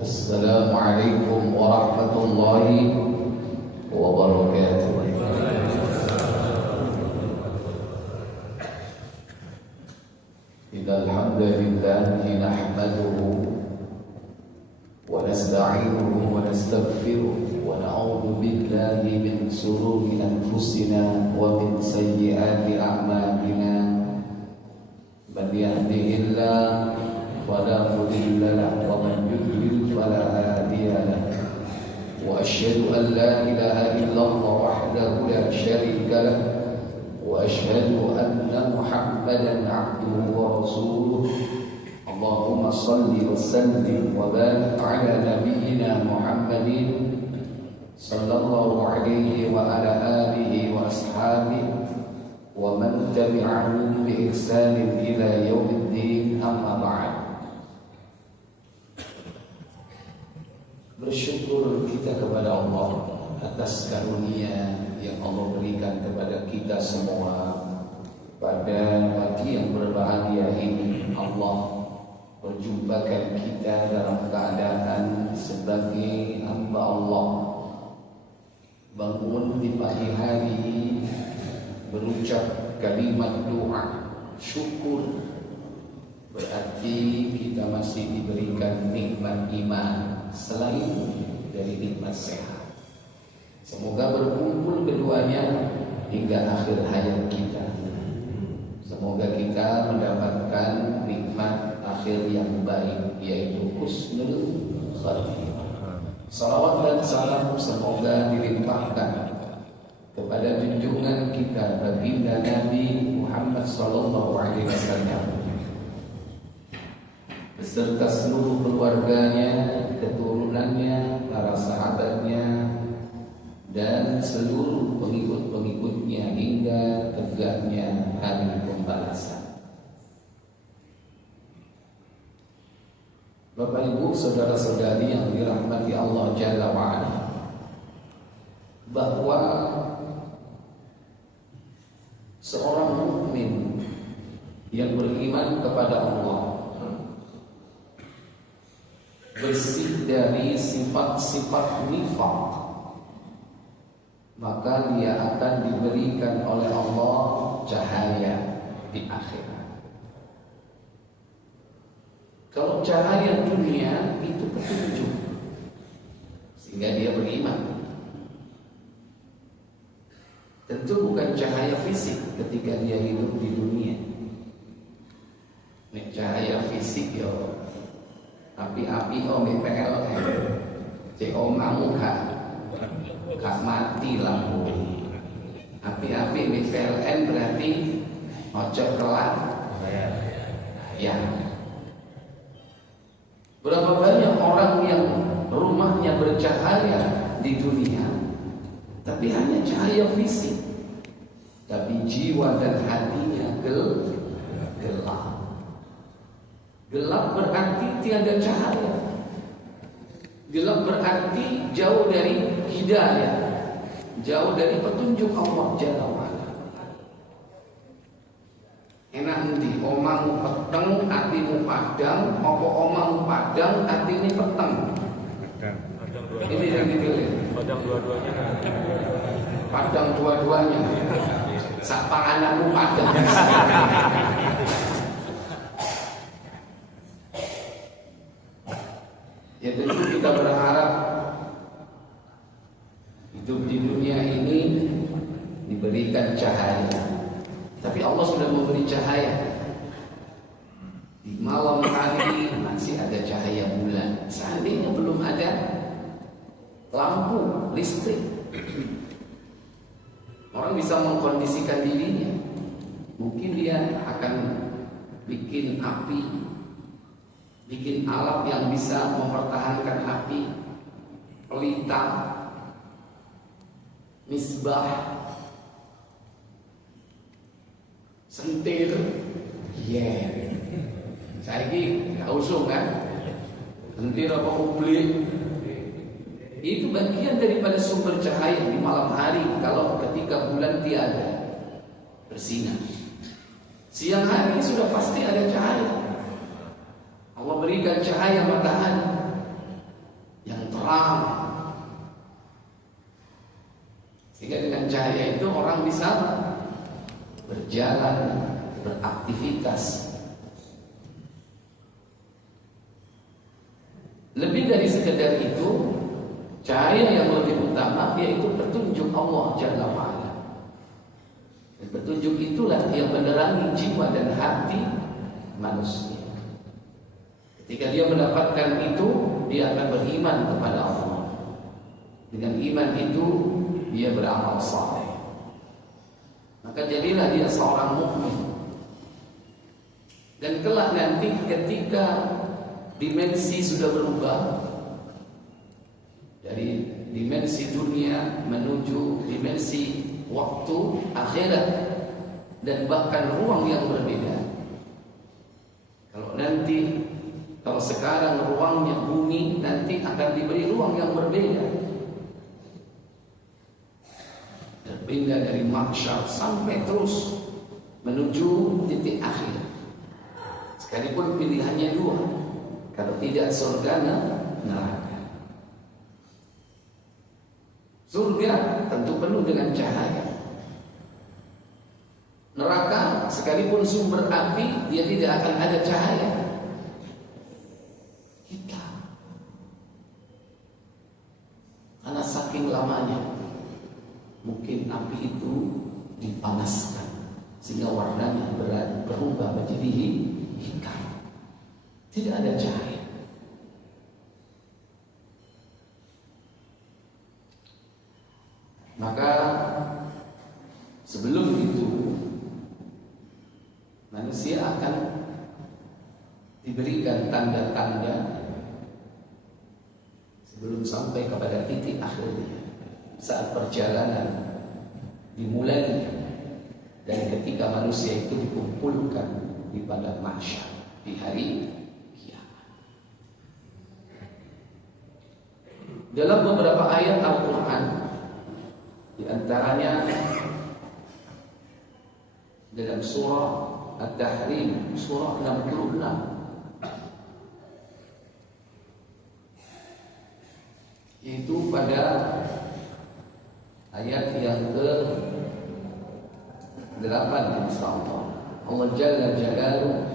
Assalamualaikum warahmatullahi wabarakatuh. Innal hamdalillah nahmaduhu wa nasta'inuhu wa nastaghfiruh wa na'udzu billahi min shururi anfusina wa min sayyiati a'malina. Man yahdihillahu fala mudilla lahu wa man yudlil fala hadiya lahu. Wa asyhadu an la ilaha illallah wahdahu la syarika lahu wa asyhadu anna Muhammadan 'abduhu wa rasuluh. Allahumma shalli wa sallim wa barik ala nabiyyina Muhammadin sallallahu alaihi wa ala alihi wa ashabihi wa man tabi'ahum bi ihsanin ila yaumiddin, amma ba'd. Bersyukur kita kepada Allah atas karunia yang Allah berikan kepada kita semua. Pada pagi yang berbahagia ini, Allah perjumpakan kita dalam keadaan sebagai hamba Allah. Bangun di pagi hari, berucap kalimat doa syukur, berarti kita masih diberikan nikmat iman selain dari nikmat sehat. Semoga berkumpul keduanya hingga akhir hayat kita. Semoga kita mendapatkan nikmat akhir yang baik, yaitu husnul khatimah. Salawat dan salam semoga dilimpahkan kepada junjungan kita baginda Nabi Muhammad sallallahu alaihi wasallam beserta seluruh keluarganya, keturunannya, para sahabatnya, dan seluruh pengikut-pengikutnya hingga tegaknya hari pembalasan. Bapak Ibu, saudara-saudari yang dirahmati Allah Jalla wa'ala, bahwa seorang mukmin yang beriman kepada Allah, bersih dari sifat-sifat nifaq, maka dia akan diberikan oleh Allah cahaya di akhirat. Kalau cahaya dunia itu petunjuk, sehingga dia beriman. Tentu bukan cahaya fisik ketika dia hidup di dunia. Nek cahaya fisik ya api-api PLN, cek omamu gak mati lampu. Api-api PLN berarti ojo kelar ya. Berapa banyak orang yang rumahnya bercahaya di dunia, tapi hanya cahaya fisik, tapi jiwa dan hatinya gelap. Gelap berarti tiada cahaya. Gelap berarti jauh dari hidayah, jauh dari petunjuk Allah Jalla wa'ala. Enak nanti omang peteng hatimu padang, apa omang padang hatimu peteng. Ini yang dipilih. Padang dua-duanya. Padang dua-duanya. Sak pangananmu padang. Ya tentu kita berharap hidup di dunia ini diberikan cahaya. Tapi Allah sudah memberi cahaya. Di malam hari masih ada cahaya bulan. Seandainya belum ada lampu listrik, orang bisa mengkondisikan dirinya. Mungkin dia akan bikin api, bikin alat yang bisa mempertahankan api, pelita, misbah, sentir, saiki gak usung kan? Sentir apa publik? Itu bagian daripada sumber cahaya di malam hari. Kalau ketika bulan tiada bersinar, siang hari sudah pasti ada cahaya. Allah berikan cahaya matahari. terang. Sehingga dengan cahaya itu orang bisa berjalan, beraktivitas. Lebih dari sekedar itu, cahaya yang lebih utama yaitu petunjuk Allah Jalla wa'ala. Dan petunjuk itulah yang menerangi jiwa dan hati manusia. Ketika dia mendapatkan itu, dia akan beriman kepada Allah. Dengan iman itu, dia beramal saleh. Maka jadilah dia seorang mukmin. Dan kelak nanti ketika dimensi sudah berubah dari dimensi dunia menuju dimensi waktu akhirat dan bahkan ruang yang berbeda. Kalau sekarang ruangnya bumi, nanti akan diberi ruang yang berbeda. Berbeda dari mahsyar sampai terus menuju titik akhir. Sekalipun pilihannya dua, kalau tidak surga, neraka. Surga tentu penuh dengan cahaya. Neraka sekalipun sumber api, dia tidak akan ada cahaya. Kita, karena saking lamanya, mungkin api itu dipanaskan sehingga warnanya berubah menjadi hitam. Tidak ada cahaya. Maka sebelum itu manusia akan diberikan tanda-tanda sebelum sampai kepada titik akhirnya. Saat perjalanan dimulai dari ketika manusia itu dikumpulkan di padang mahsyar di hari kiamat. Dalam beberapa ayat Al-Quran, di antaranya dalam surah At-Tahrim, surah 66, yaitu pada ayat yang ke-8 insyaallah. Allah Jalla Jalaluhu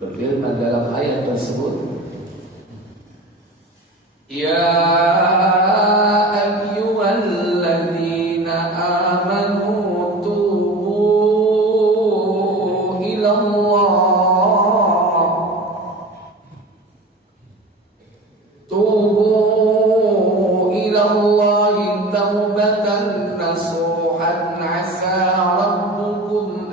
berfirman dalam ayat tersebut, ya ayyuhalladzina amanu tubu ilallah taubatan nasuhan asa rabbukum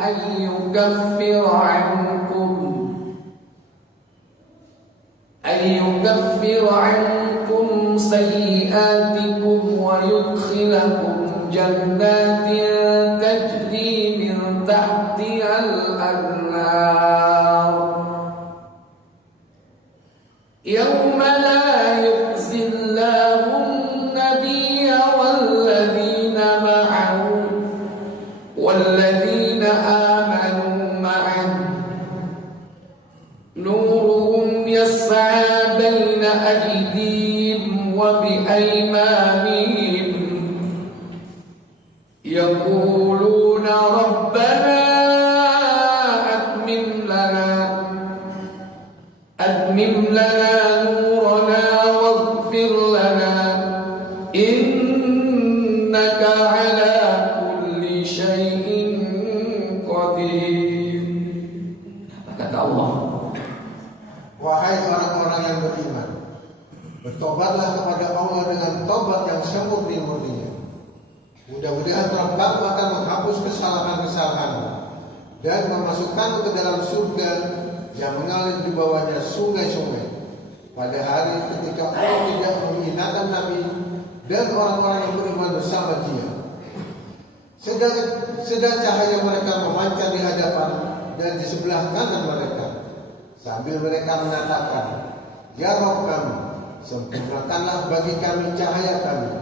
يكفر عنكم سيئاتكم ويدخلكم جنات تجري من تحتها الأنهار يوم لا يخزي الله النبي والذين آمنوا معه نورهم يسعى بين أيديهم وبأيمانهم يقولون ربنا أتمم لنا نورنا واغفر لنا إنك على كل شيء قدير. Kata Allah, wahai orang-orang yang beriman, bertobatlah kepada Allah dengan tobat yang semurni-murninya. Mudah-mudahan Rabbmu akan menghapus kesalahan-kesalahan dan memasukkanmu ke dalam surga yang mengalir di bawahnya sungai-sungai. Pada hari ketika Allah tidak menghinakan Nabi dan orang-orang yang beriman bersama dia. Sedang cahaya mereka memancar di hadapan dan di sebelah kanan mereka, sambil mereka mengatakan, ya Rabb kami, sempurnakanlah bagi kami cahaya kami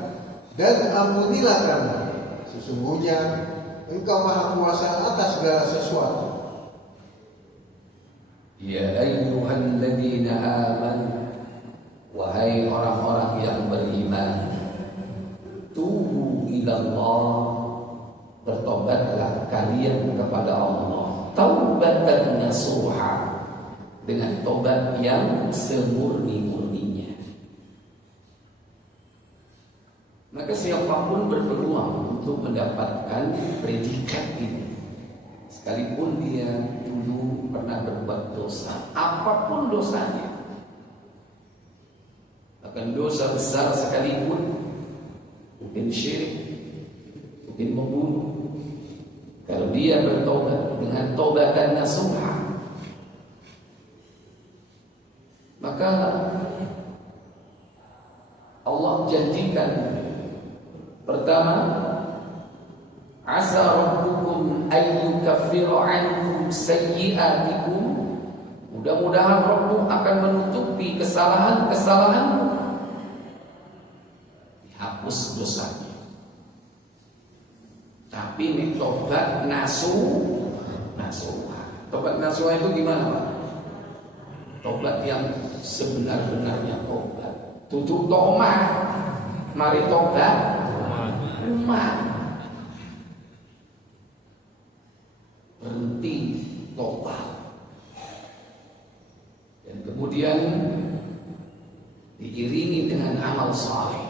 dan ampunilah kami. Sesungguhnya Engkau maha kuasa atas segala sesuatu. Ya ayyuhalladzina amanu, wahai orang-orang yang beriman, tubu ilallah, bertobatlah kalian kepada Allah, taubatan nasuha, dengan tobat yang semurni-murninya. Maka siapapun berpeluang untuk mendapatkan predikat ini, sekalipun dia dulu pernah berbuat dosa, apapun dosanya, bahkan dosa besar sekalipun, mungkin syirik, mungkin membunuh, kalau dia bertobat dengan tobatan nasuha, maka Allah janjikan, pertama, asa rabbukum ayyukaffira ankum sayyi'atikum, mudah-mudahan Rabbu akan menutupi kesalahan-kesalahanmu, dihapus dosanya. Tapi nih tobat nasuha. Tobat nasuha itu gimana, Pak? Tobat yang sebenar-benarnya tobat. Tutup tomah, mari tobat umat. Berhenti tobat. Dan kemudian diiringi dengan amal saleh.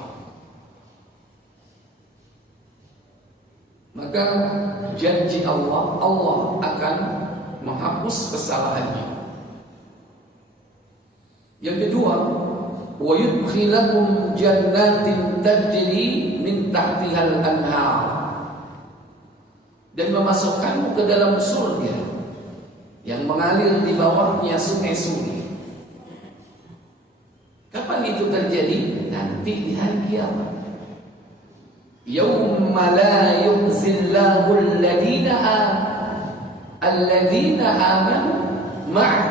Maka janji Allah, Allah akan menghapus kesalahannya. Yang kedua, wa yudkhilakum jannatin tajri min tahtihal anhar, dan memasukkanmu ke dalam surga yang mengalir di bawahnya sungai-sungai. Kapan itu terjadi? Nanti di hari kiamat. Yauma la yukhzillahu alladhina amanu ma'a.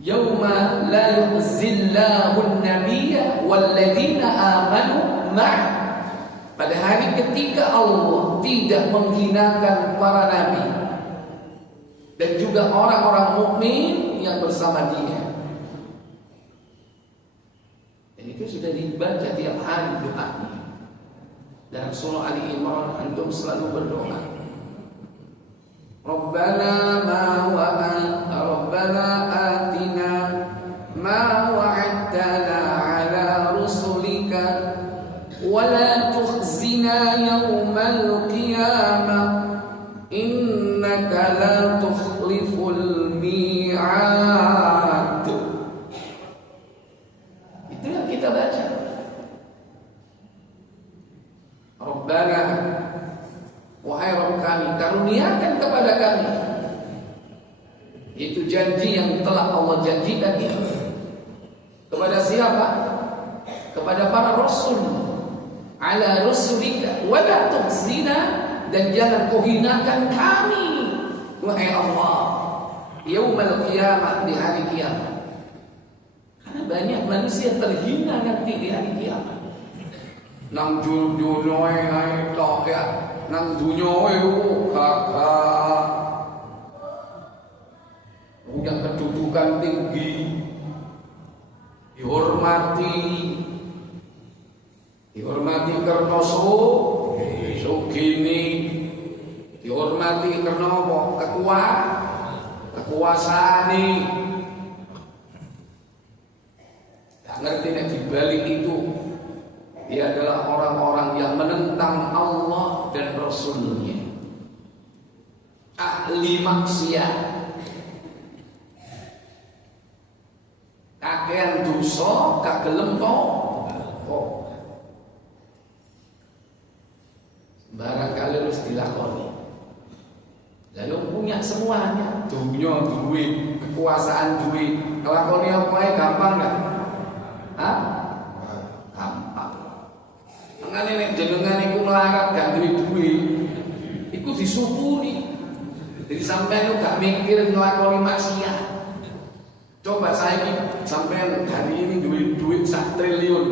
Yauma la yukhzillahu an-nabiyya walladzina amanu ma'a. Pada hari ketika Allah tidak menghinakan para nabi dan juga orang-orang mukmin yang bersama dia. Dan itu sudah dibaca tiap hari doanya. Dalam surah Ali Imran antum selalu berdoa, Rabbana atina ma wa'adtana ala rusulika wa la tukhzina yawmal qiyamah innaka la tukhliful mi'ad. Itu yang kita baca. Rabbana, wahai Rabb kami, karuniakan kepada kami. Itu janji yang telah Allah janjikan itu. Kepada siapa? Kepada para rasul. Ala rusulika wa la tukhzina, dan jangan kau hinakan kami, wahai Allah, yaumal qiyamah, di hari kiamat. Karena banyak manusia terhina nanti di hari kiamat. Nang dunyoi hai tok ya, nang dunyoi kakak punya kedudukan tinggi, dihormati Kertoso, Sugini, dihormati karena apa? Kekuasaan nih. Tak ngerti nek dibalik itu dia adalah orang-orang yang menentang Allah dan Rasulnya, ahli maksiat, kakean dosa, kagelem kok barangkali harus dilakoni. Lalu punya semuanya, dunia duit, kekuasaan duit, ngelakoni apa ya gampang gak? Hah? Gampang. Mengani nek jenengan iku melarat gak duit, iku disyukuri. Jadi sampean gak mikir ngelakoni maksiat. Coba saya sampean hari ini duit 1 triliun,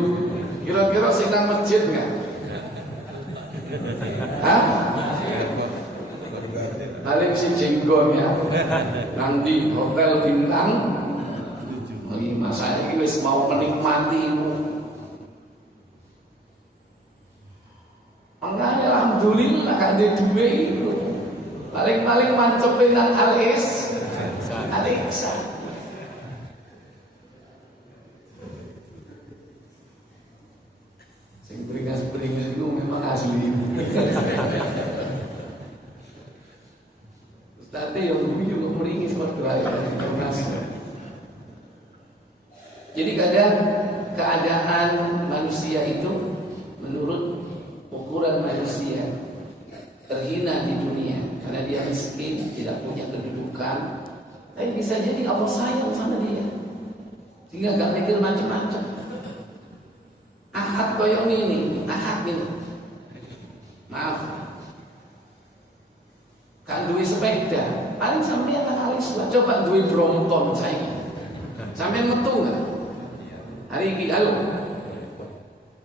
kira-kira sing nang masjid gak? Hah? Paling si jenggon ya. Nanti hotel bintang 5 saya wis mau menikmati. Makanya alhamdulillah gak ada duit itu. Paling-paling mancepin nang Alexa. Sing beringas-beringas itu memang asli. Tapi yang dulu juga meringis waktu air informasi. Jadi kadang keadaan manusia itu menurut ukuran manusia terhina di dunia karena dia miskin, tidak punya kedudukan. Tapi bisa jadi Allah sayang sama dia sehingga gak mikir macam-macam. Ahad koyong ini, ahad ini. Maaf, kan duit sepeda, paling sampai akan alis lah. Coba duit Brompton saya, sampai metu nggak? Hari ini, ayo,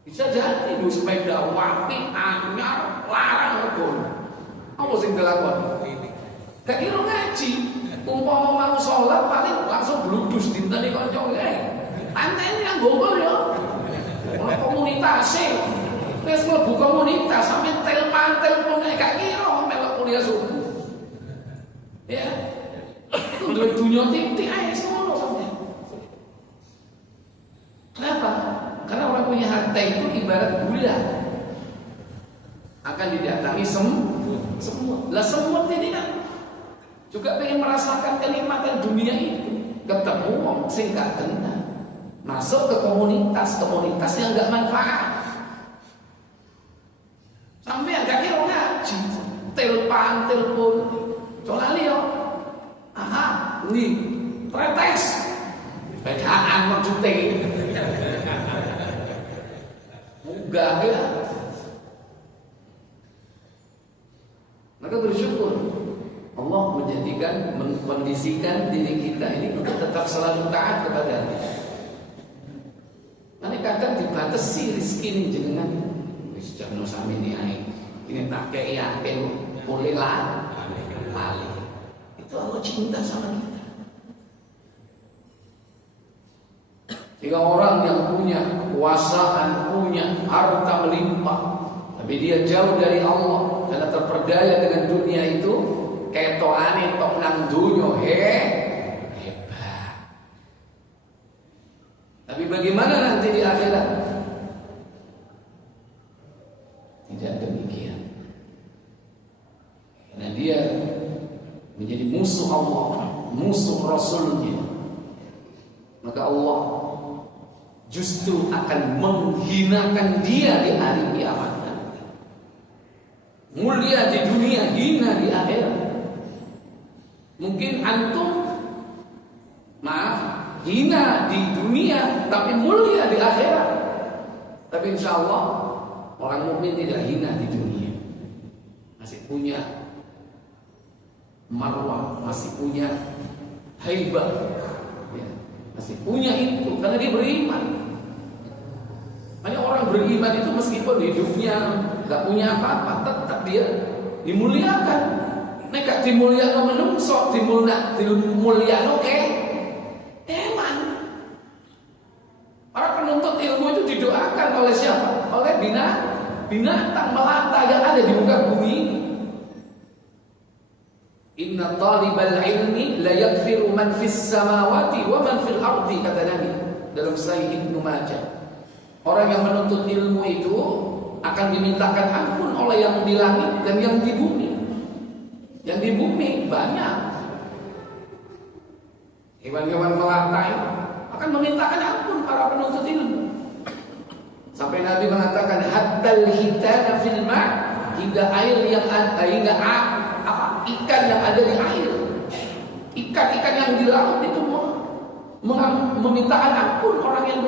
bisa jadi duit sepeda wapi, anyar, larang pun. Apa sih dilakukan? Gak kira ngaji, umpama mau sholat paling langsung bludus dinten di konco. Antene yang gogol ya, oleh komunitas sih. Terus mlebu komunitas sampai tel-pantel pun gak kira melok kuliah subuh. Ya, itu duit dunia titik aja semua sampai. Kenapa? Karena orang punya harta itu ibarat gula, akan didatangi semua. Lah semua ini kan juga pengen merasakan kenikmatan dunia itu. Ketemu wong sing gak kenal, masuk ke komunitas yang gak manfaat. Sampai agak kira ngaji, telepon, colali yo. Aha, ini protes. Bedaan maksudnya. Enggak ya. Maka bersyukur Allah menjadikan, mengkondisikan diri kita ini untuk tetap selalu taat kepada Dia. Karena kadang dibatasi rezeki ini jenengan. Wis jarno sami ini tak kei yakin boleh lali. Itu Allah cinta sama kita. Jika orang yang punya kekuasaan, punya harta melimpah, tapi dia jauh dari Allah karena terperdaya dengan dunia itu, ketokane tok nang dunya hebat. Tapi bagaimana nanti di akhirat? Tidak demikian. Karena dia menjadi musuh Allah, musuh Rasulnya, maka Allah justru akan menghinakan dia di hari kiamat nanti. Mulia di dunia, hina di akhirat. Mungkin antum hina di dunia tapi mulia di akhirat. Tapi insya Allah orang mukmin tidak hina di dunia, masih punya marwah, masih punya haibah, ya, masih punya itu karena dia beriman. Hanya orang beriman itu meskipun hidupnya gak punya apa-apa, tetap dia dimuliakan. Nek dimuliakan menungso, dimuliakan hewan. Para penuntut ilmu itu didoakan oleh siapa? Oleh binatang melata yang ada di muka bumi ini. Inna talibal ilmi la yaghfiru man fis samawati wa man fil ardi, kata Nabi dalam Sahih Ibnu Majah. Orang yang menuntut ilmu itu akan dimintakan ampun oleh yang di langit dan yang di bumi. Yang di bumi banyak hewan-hewan melata akan memintakan ampun para penuntut ilmu. Sampai Nabi mengatakan hatal hitana fil ma, hingga air yang ada, hingga ikan yang ada di air, ikan-ikan yang di laut itu memintakan ampun orang yang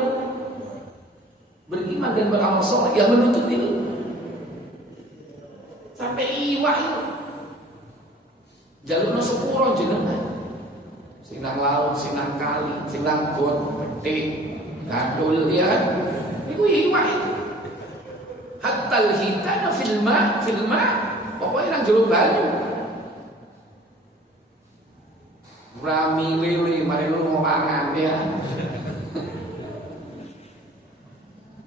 beriman dan beramal soleh, yang menuntut ilmu. Sampai iwak itu jalurnya sepuro jenengan, sinang laut, sinang kali, sinang got, petik, gadul, ya kan? Itu iwak itu. Hatta Alqal hitana fil ma, pokoknya nang jero banyu. Rami lele mari lu mangan ya.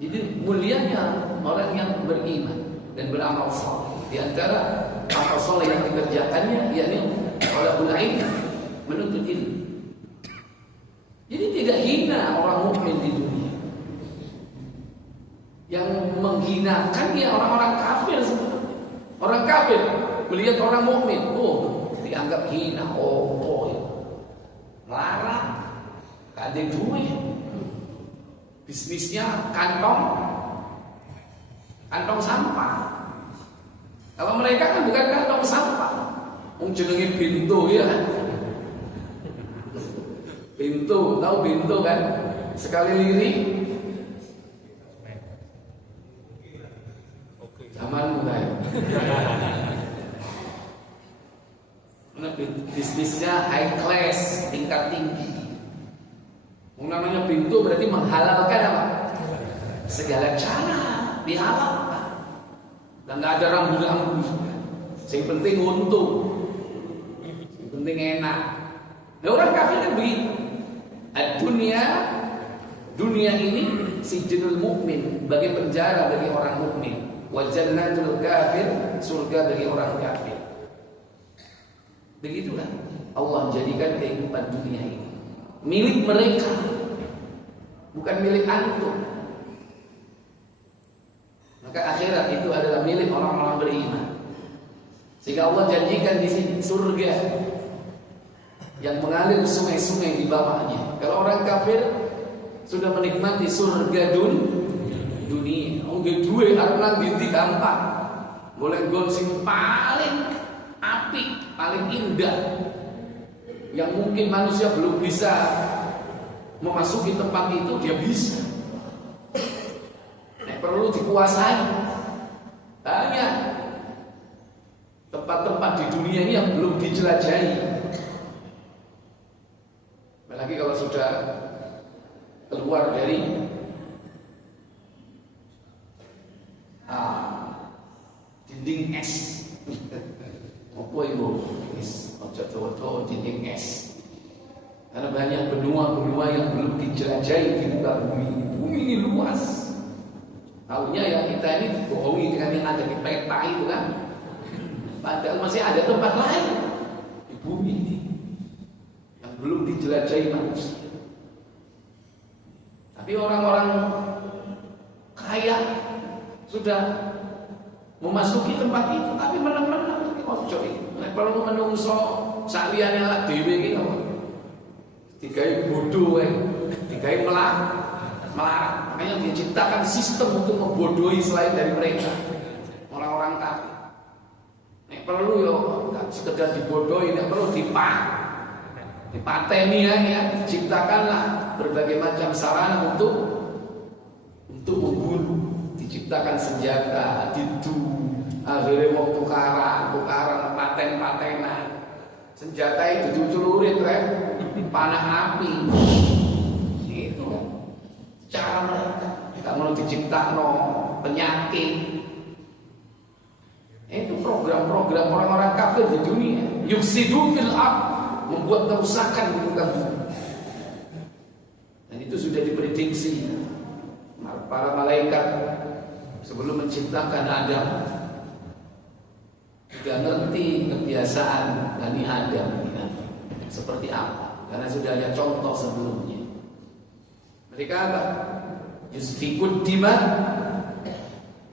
Jadi mulianya orang yang beriman dan beramal saleh. Di antara amal saleh yang dikerjakannya yakni talabul ilm, menuntut ilmu. Jadi tidak hina orang mukmin di dunia. Yang menghinakan ya orang-orang kafir semua. Orang kafir melihat orang mukmin, dianggap hina, larang, gak ada duit, bisnisnya kantong sampah. Kalau mereka kan bukan kantong sampah, jenenge pintu ya. Pintu, tahu pintu kan? Sekali lirik zaman mulai. Bisnisnya high class, tingkat tinggi. Namanya pintu berarti menghalalkan apa? Segala cara dihalalkan. Dan nggak ada rambu-rambu. Yang penting untung, yang penting enak. Nah, orang kafir kan begitu. Dunia ini sijnul mukmin, bagi penjara bagi orang mukmin. Wa jannatul kafir, surga bagi orang kafir. Begitulah Allah jadikan kehidupan dunia ini milik mereka, bukan milik antum. Maka akhirat itu adalah milik orang-orang beriman. Sehingga Allah janjikan di sini surga yang mengalir sungai-sungai di bawahnya. Kalau orang kafir sudah menikmati surga dunia, duwe arep nang ndi gampang. Boleh gol sing paling apik, paling indah, yang mungkin manusia belum bisa memasuki tempat itu, dia bisa. Perlu dikuasai. Banyak tempat-tempat di dunia ini yang belum dijelajahi. Apalagi kalau sudah keluar dari dinding es. Apa itu? Ojo dinding es. Karena banyak benua-benua yang belum dijelajahi di muka bumi. Bumi ini luas. Tahunya ya kita ini dibohongi dengan yang ada di peta itu kan. Padahal masih ada tempat lain di bumi ini yang belum dijelajahi manusia. Tapi orang-orang kaya sudah memasuki tempat itu, tapi menang-menang ojo itu. Perlu menungso saliyane ala dhewe iki kok. Digawe bodoh wae, digawe melarang. Makanya diciptakan sistem untuk membodohi selain dari mereka, orang-orang kafir. Nek perlu yo sekedar dibodohi, nek perlu dipateni ya, diciptakanlah berbagai macam sarana untuk membunuh. Diciptakan senjata, akhirnya mau tukaran, paten-patenan. Senjata itu dicucurin panah api. Itu cara mereka. Tidak mau diciptakan penyakit. Itu program-program orang-orang kafir di dunia. Yufsidu fil ardh, membuat kerusakan di muka bumi. Dan itu sudah diprediksi para malaikat sebelum menciptakan Adam. Sudah ngerti kebiasaan Bani Adam ini seperti apa, karena sudah ada contoh sebelumnya. Mereka apa? Yusfikud dima,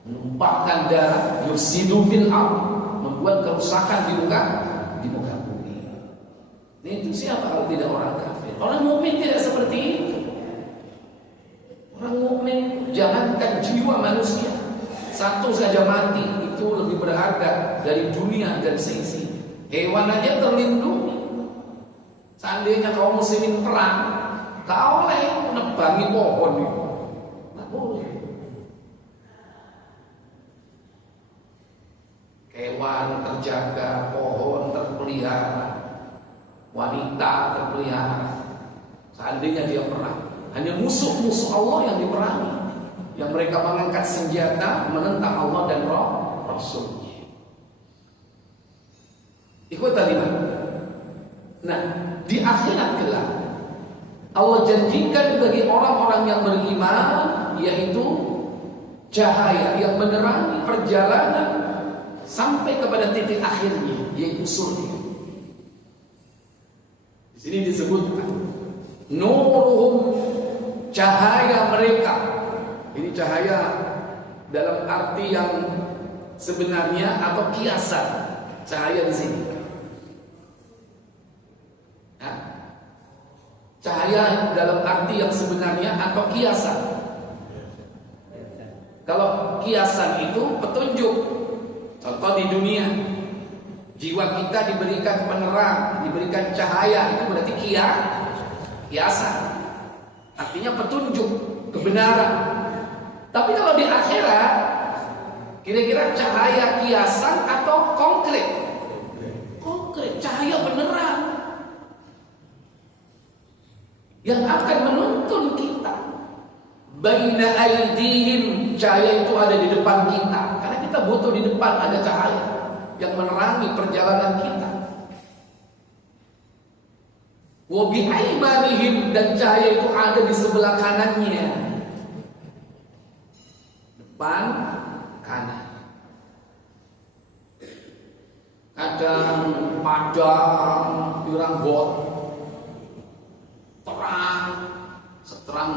menumpahkan darah, yufsidu fil ardh, membuat kerusakan di muka bumi. Ini itu siapa kalau tidak orang kafir? Orang mukmin tidak seperti itu. Orang mukmin jangankan jiwa manusia, satu saja mati itu lebih berharga dari dunia dan seisi. Hewan aja terlindungi. Seandainya kaum muslimin perang, kau oleh menebangi pohon itu, nggak boleh. Hewan terjaga, pohon terpelihara, wanita terpelihara. Seandainya dia perang, hanya musuh-musuh Allah yang diperangi, yang mereka mengangkat senjata menentang Allah dan Rasul-Nya. Ikhwatal iman. Nah, di akhirat kelak Allah janjikan bagi orang-orang yang beriman, yaitu cahaya yang menerangi perjalanan sampai kepada titik akhirnya, yaitu surga. Di sini disebutkan nuruhum, cahaya mereka. Ini cahaya dalam arti yang sebenarnya atau kiasan cahaya di sini. Nah, cahaya dalam arti yang sebenarnya atau kiasan. Kalau kiasan itu petunjuk. Contoh di dunia, jiwa kita diberikan penerang, diberikan cahaya, itu berarti kiasan. Artinya petunjuk, kebenaran. Tapi kalau di akhirat, kira-kira cahaya kiasan atau konkret? Konkret, cahaya beneran yang akan menuntun kita. Baina aydihim, cahaya itu ada di depan kita. Karena kita butuh di depan ada cahaya yang menerangi perjalanan kita. Wa bi'aimanihim, dan cahaya itu ada di sebelah kanannya. Depan, kanan. Kadang padang, jurang bot, terang, seterang.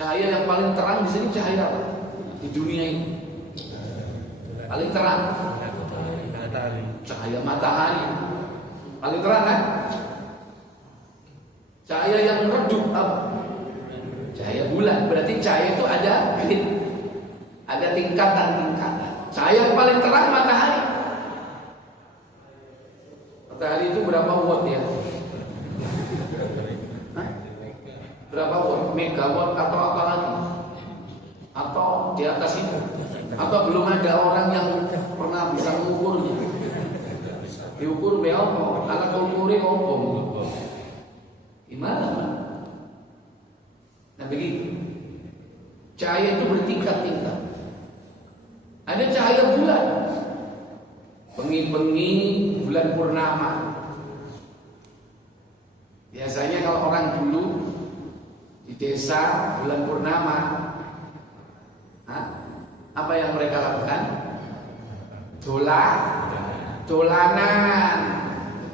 Cahaya yang paling terang di sini cahaya apa? Di dunia ini paling terang cahaya matahari, paling terang kan? Cahaya yang redup apa? Cahaya bulan. Berarti cahaya itu ada tingkatan-tingkatan. Cahaya yang paling terang matahari. Matahari itu berapa watt ya? Berapa watt? Megawatt atau apa lagi? Atau di atas itu? Atau belum ada orang yang pernah bisa mengukurnya? Diukur berapa? Alat ukurnya apa? Gimana? Nah begitu. Cahaya itu bertingkat-tingkat. Ada cahaya bulan, bengi-bengi bulan purnama. Biasanya kalau orang dulu di desa bulan purnama, apa yang mereka lakukan? Dolanan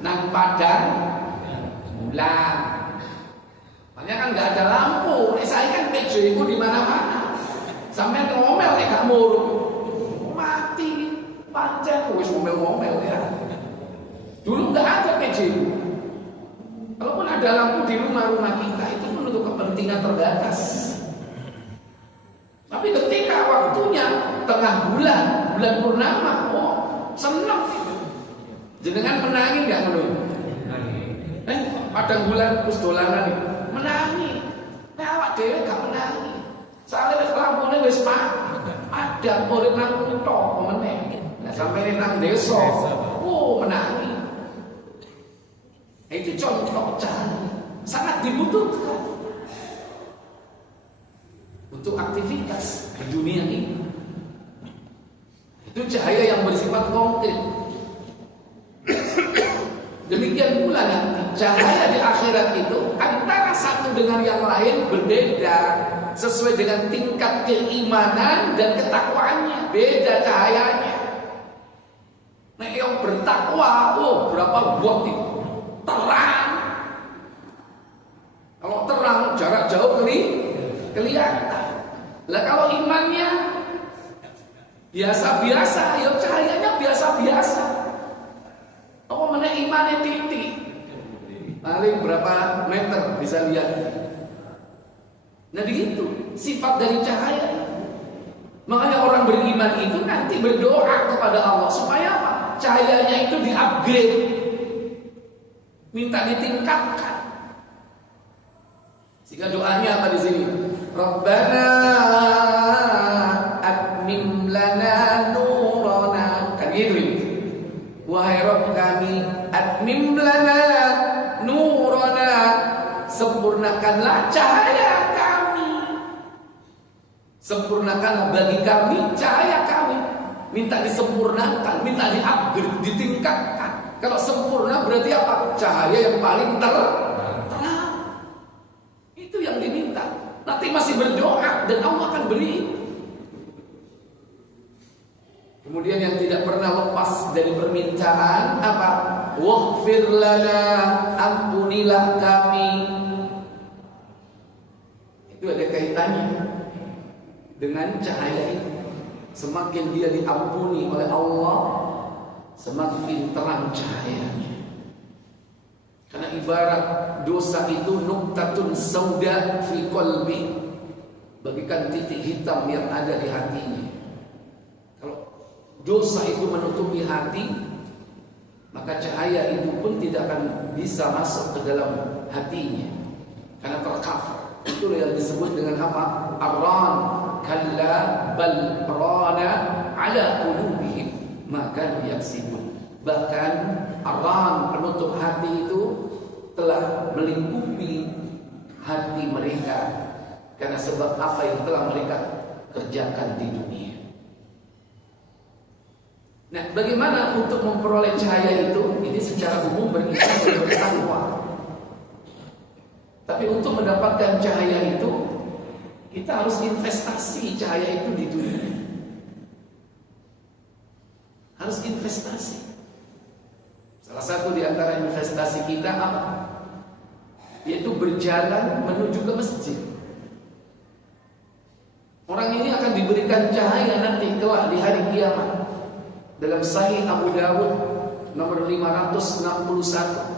nang padang bulan. Makanya kan nggak ada lampu. Saya kan meja itu di mana-mana. Sampai ngomel gak murung, mati pancen wis ngomel-ngomel ya. Dulu nggak ada meja itu. Kalaupun ada lampu di rumah-rumah kita, itu untuk kepentingan terbatas. Tapi ketika waktunya tengah bulan purnama, oh senang. Jenengan menangi nggak menurut? Padang bulan terus dolanan menangi. Nah awak dhewe gak menangi. Soale wis lampune wis padang urip nang kutho meneh. Nah sampai nang desa, oh menangi. Itu contoh cahaya sangat dibutuhkan untuk aktivitas di dunia ini. Itu cahaya yang bersifat konkret. Demikian pula nanti cahaya di akhirat itu antara satu dengan yang lain berbeda sesuai dengan tingkat keimanan dan ketakwaannya. Beda cahayanya. Nah yang bertakwa, oh berapa watt itu? Terang. Kalau terang jarak jauh kelihatan. Lah kalau imannya biasa-biasa, ya cahayanya biasa-biasa. Apa mana imannya titik? Paling berapa meter bisa lihat. Nah begitu sifat dari cahaya. Makanya orang beriman itu nanti berdoa kepada Allah supaya apa? Cahayanya itu di-upgrade, minta ditingkatkan. Sehingga doanya apa di sini? Rabbana atmim lana nurana. Kan gitu ini. Wahai Rabb kami, atmim lana nurana, sempurnakanlah cahaya kami. Sempurnakanlah bagi kami cahaya kami. Minta disempurnakan, minta di-upgrade, ditingkatkan. Kalau sempurna berarti apa? Cahaya yang paling terang. Itu yang diminta. Nanti masih berdoa dan Allah akan beri. Kemudian yang tidak pernah lepas dari permintaan apa? Waghfir lana, ampunilah kami. Itu ada kaitannya dengan cahaya itu. Semakin dia diampuni oleh Allah, semakin terang cahayanya. Karena ibarat dosa itu nuktatun sauda fi qalbi, bagikan titik hitam yang ada di hatinya. Kalau dosa itu menutupi hati, maka cahaya itu pun tidak akan bisa masuk ke dalam hatinya, karena tercover. Itulah yang disebut dengan apa? Ar-ran, kalla bal rana ala qulubihim ma kanu yaksibun. Bahkan ar-ran, penutup hati itu telah melingkupi hati mereka karena sebab apa yang telah mereka kerjakan di dunia. Nah, bagaimana untuk memperoleh cahaya itu? Ini secara umum berkaitan dengan takwa. Tapi untuk mendapatkan cahaya itu, kita harus investasi cahaya itu di dunia. Harus investasi. Salah satu di antara investasi kita apa? Yaitu berjalan menuju ke masjid. Orang ini akan diberikan cahaya nanti kelak di hari kiamat. Dalam Sahih Abu Dawud nomor 561.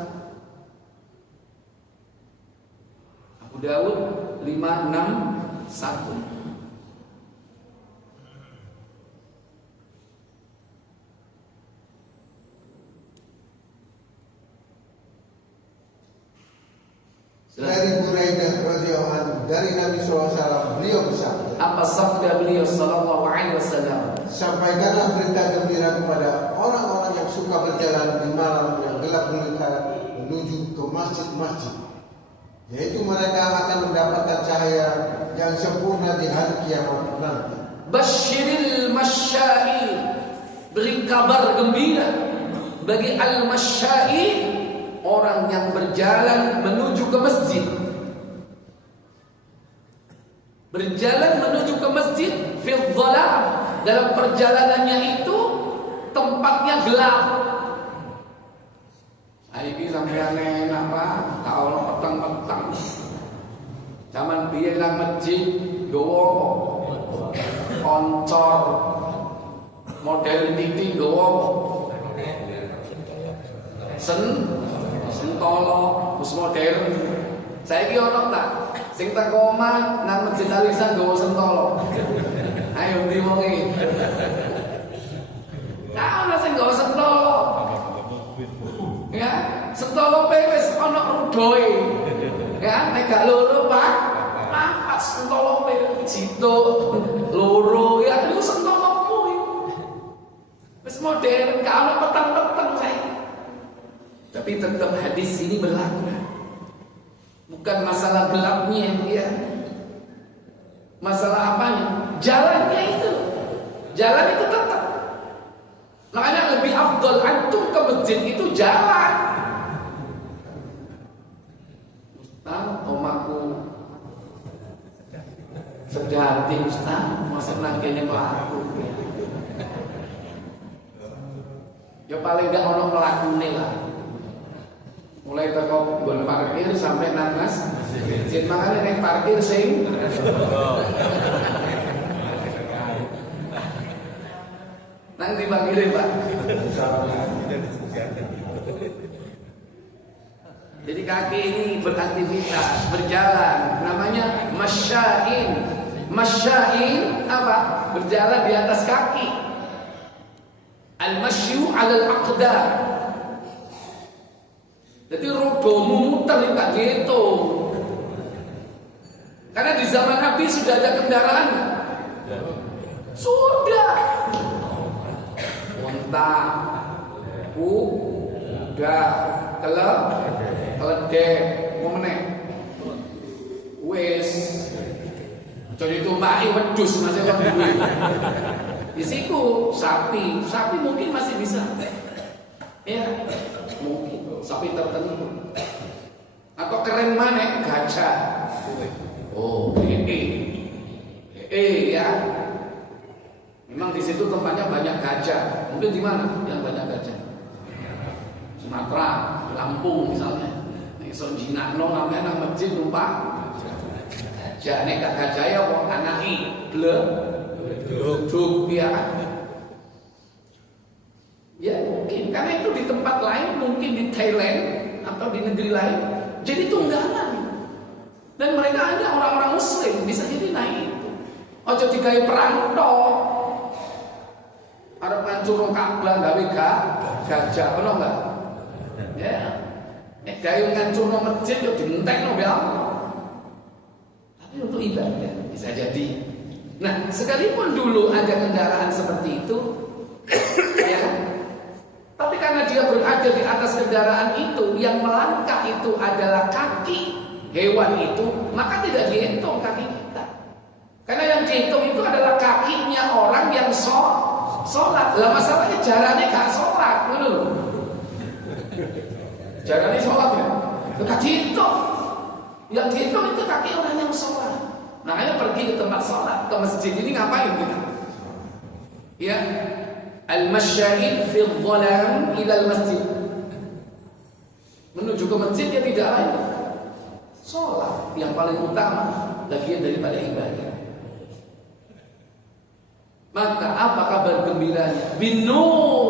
Abu Dawud 561. Dari Buraidah radhiyallahu anhu, dari Nabi SAW, beliau bersabda. Apa sabda beliau sallallahu alaihi wasallam? Sampaikanlah berita gembira kepada orang-orang yang suka berjalan di malam yang gelap gulita menuju ke masjid-masjid, yaitu mereka akan mendapatkan cahaya yang sempurna di hari kiamat nanti. Basyiril masyai, beri kabar gembira bagi al-masyai, orang yang berjalan menuju ke masjid. Berjalan menuju ke masjid fil dhalam, dalam perjalanannya itu tempatnya gelap. Saiki sampeyan enak Pak, gak ono peteng-peteng. Zaman biyen nang masjid nggawa oncor model titik nggawa sentolo wis modern. Saiki ono tak sing teko omah nang Masjid Al-Ihsan nggawa sentolo. Ayo ndi wong iki? Nah, ono sing nggawa sentolo. Ya, sentolo wis ono rudoe. Ya, nek gak loro Pak, papat sentolo situ loro ya itu sentolomu. Wis modern, gak ono peteng-peteng saiki. Tapi tetap hadis ini berlaku. Bukan masalah gelapnya ya. Masalah apanya? Jalannya itu. Jalan itu tetap. Makanya lebih afdal antum ke masjid itu jalan. Ustaz, omaku sedati Ustaz, masa nangkene mlaku. Ya paling gak ono mlakune lah. Mulai teko nggon parkir sampai nang masjid. Makane nek parkir sing nang dipanggil Pak. Jadi kaki ini beraktivitas, berjalan, namanya masyain. Masyain apa? Berjalan di atas kaki. Al-masyu 'alal aqdar. Jadi rodomu muter gak gitu. Karena di zaman Nabi sudah ada kendaraan. Sudah. Unta, kuda, keledai, mau meneh. Wis Jadi tumpaki wedhus masih wong duwe. Isiku sapi mungkin masih bisa. Ya, mungkin sapi tertentu. Atau keren mana gajah. Oh, ya. Memang di situ tempatnya banyak gajah. Mungkin di mana yang banyak gajah? Sumatera, Lampung misalnya. Nek iso jinakno namanya nang masjid numpak gajah. Nek gajah ya wong anaki blek ya. Ya mungkin karena itu di tempat lain, mungkin di Thailand atau di negeri lain jadi tunggangan. Dan mereka hanya orang-orang muslim bisa jadi naik itu. Ojo digawe perang tok. Arep ngancur Ka'bah gawe gajah, bener enggak? Ya. Nek gawe ngancur masjid yo dientekno be Allah. Tapi untuk ibadah bisa jadi. Nah, sekalipun dulu ada kendaraan seperti itu, ya. Tapi karena dia berada di atas kendaraan itu, yang melangkah itu adalah kaki hewan itu, maka tidak dihitung kaki kita. Karena yang dihitung itu adalah kakinya orang yang sholat. Lah masalahnya jalannya gak sholat, betul? Jalannya sholat ya, gak dihitung. Yang dihitung itu kaki orang yang sholat. Makanya pergi ke tempat sholat, ke masjid ini ngapain gitu? Ya, al-masyahid fil dhalam ila al-masjid. Menuju ke masjid dia tidak lain sholat yang paling utama bagian daripada ibadah. Maka apa kabar gembiranya? Binur,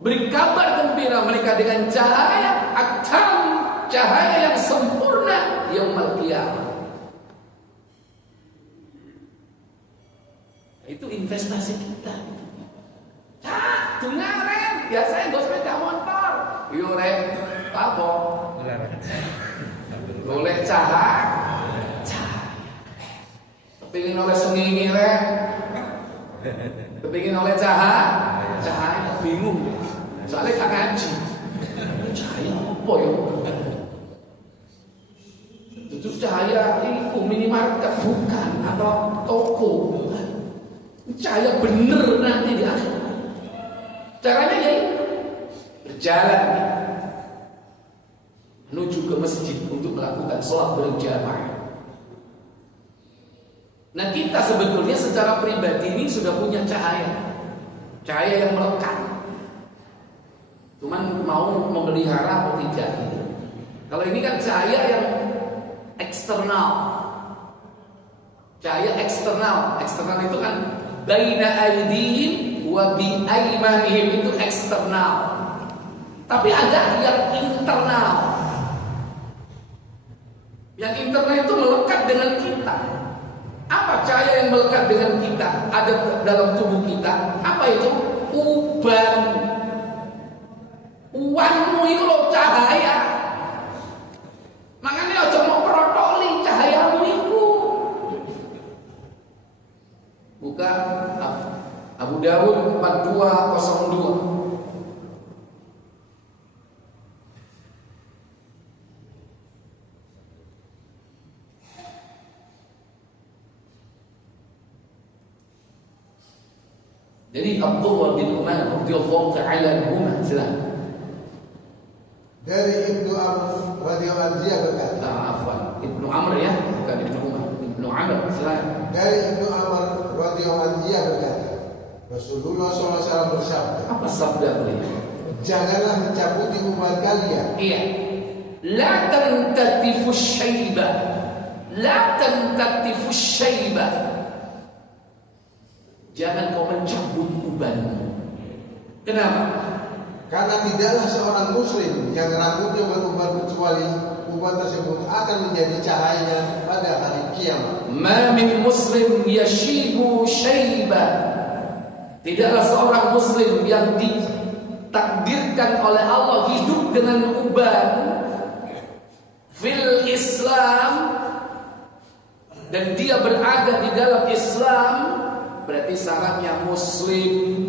beri kabar gembira mereka dengan cahaya atam, cahaya yang sempurna yaumul qiyamah. Itu investasi kita. Dengaren, biasanya gue sepeda motor. Yo rek, apa? Boleh cahaya. Kepingin oleh sengenge rek. Kepingin oleh cahaya. Bingung. Soalnya gak ngaji. Cahaya apa ya? Itu cahaya itu minimarket bukan atau toko. Cahaya bener nanti di akhir. Caranya ya berjalan menuju ke masjid untuk melakukan sholat berjamaah. Nah kita sebetulnya secara pribadi ini sudah punya cahaya yang melekat. Cuman mau memelihara atau tidak gitu. Kalau ini kan cahaya yang eksternal. Cahaya eksternal itu kan baina aydihim wa bi aymanihim, itu eksternal. Tapi ada yang internal. Yang internal itu melekat dengan kita. Apa cahaya yang melekat dengan kita? Ada dalam tubuh kita. Apa itu? Uban. Uanmu itu loh cahaya. Makanya aja mau protoli cahayamu itu. Buka Abu Dawud 4202. Jadi Abdullah bin Umar radhiyallahu ta'ala anhuma, silakan. Dari Ibnu Amr radhiyallahu anhu berkata, Afwan, Ibnu Amr ya, bukan Ibnu Umar. Ibnu Amr, silakan. Dari Ibnu Amr radhiyallahu anhu berkata, Rasulullah SAW bersabda. Apa sabda beliau? Janganlah mencabuti uban kalian. Iya. La tantatifu syaiba. La tantatifu syaiba. Jangan kau mencabut ubanmu. Kenapa? Karena tidaklah seorang muslim yang rambutnya beruban kecuali uban tersebut akan menjadi cahayanya pada hari kiamat. Ma min muslim yashibu syaiba. Tidaklah seorang muslim yang ditakdirkan oleh Allah hidup dengan uban fil Islam dan dia berada di dalam Islam, berarti syaratnya muslim.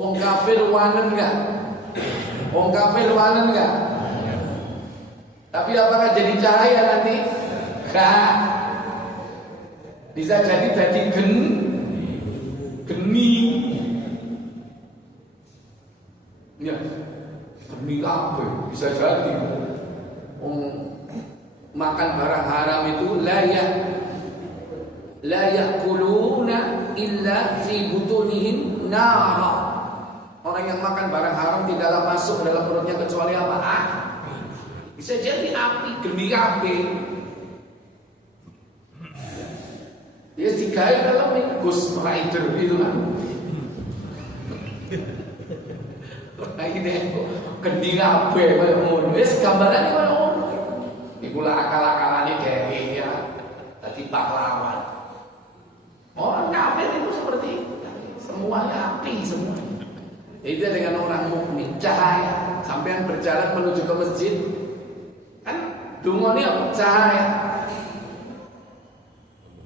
Wong kafir wanen enggak? Wong kafir wanen enggak? Tapi apakah jadi cahaya nanti? Enggak. Bisa jadi geni. Ya, geni apa? Bisa jadi. Makan barang haram itu la yakuluna illa fi butunihim nara. Orang yang makan barang haram tidaklah masuk ke dalam perutnya kecuali apa? Api. Bisa jadi api, geni api. Dia digawe dalam Ghost Rider itu kan. Nah ini geni api kayak ngono. Wis gambarane koyo ngono. Iku lah akal-akalane dhewe ya. Tadi pahlawan. Orang kafir itu seperti itu. Semuanya api semua. Itu dengan orang mukmin cahaya. Sampean berjalan menuju ke masjid kan dungane apa? Cahaya.